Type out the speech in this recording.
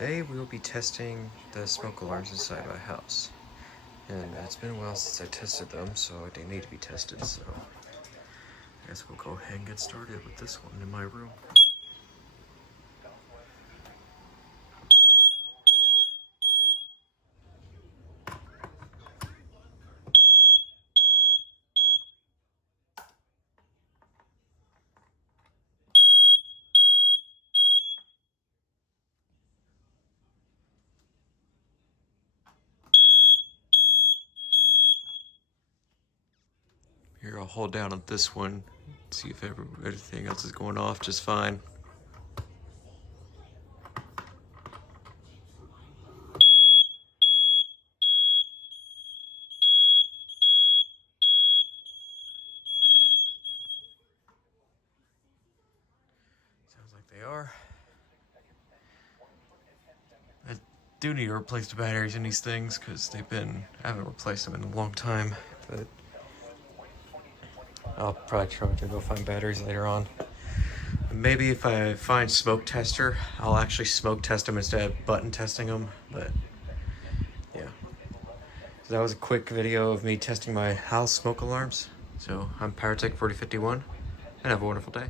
Today we will be testing the smoke alarms inside my house. And it's been a while since I tested them, so they need to be tested, so I guess we'll go ahead and get started with this one in my room. Here, I'll hold down on this one, see if everything else is going off just fine. Sounds like they are. I do need to replace the batteries in these things because I haven't replaced them in a long time, but I'll probably try to go find batteries later on. Maybe if I find smoke tester, I'll actually smoke test them instead of button testing them, but yeah. So that was a quick video of me testing my house smoke alarms. So I'm Pyrotech 4051, and have a wonderful day.